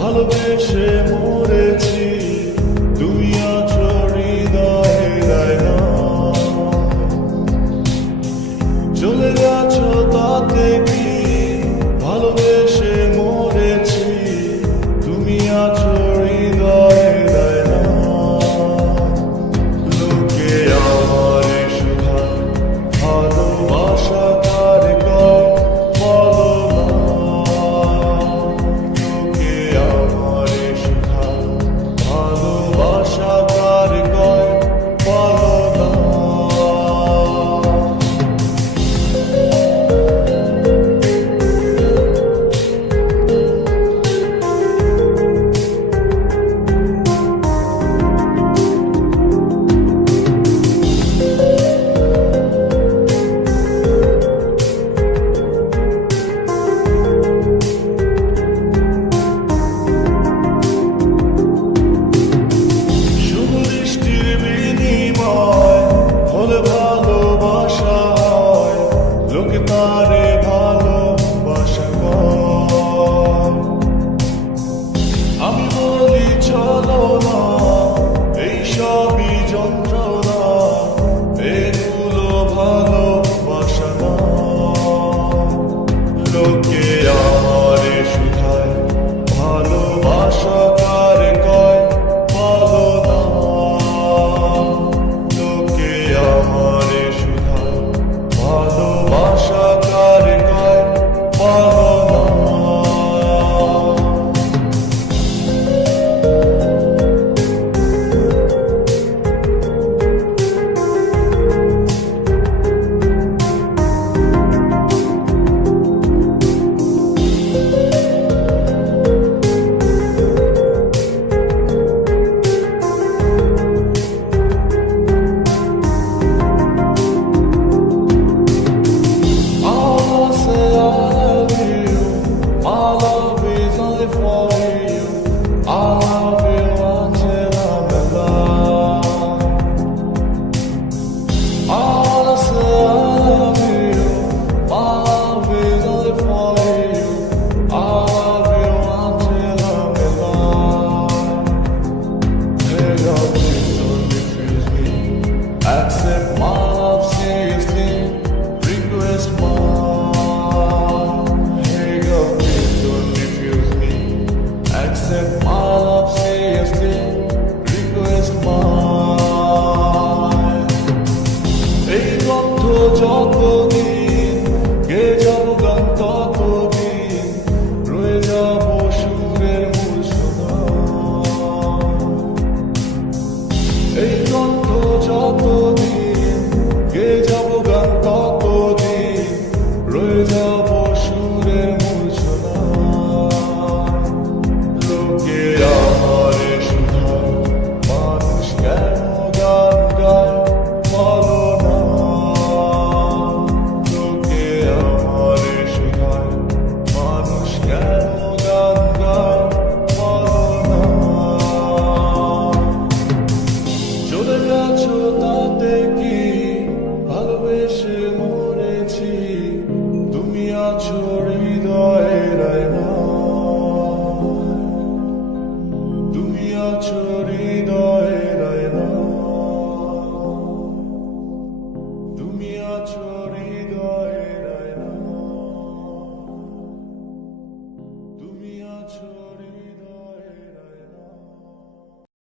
ভালোবেসে মরেছি, তুমি আছো হৃদয়ে না। চলে গেছো তাতে কি, ভালোবেসে মরেছি, তুমি আছো হৃদয়ে না। লোকে আমার সুধা ভালোবাসা কার কয় বলো তারে ভালোবাসা কয়। আমি বলি চলো না, এই সবই যন্ত্রণা, এগুলো ভালোবাসা না। লোকে আমারে শুধায় ভালোবাসা কার কয় বলো না। লোকে আমারে শুধায় ভালোবাসা for you, I love you until I'm alive.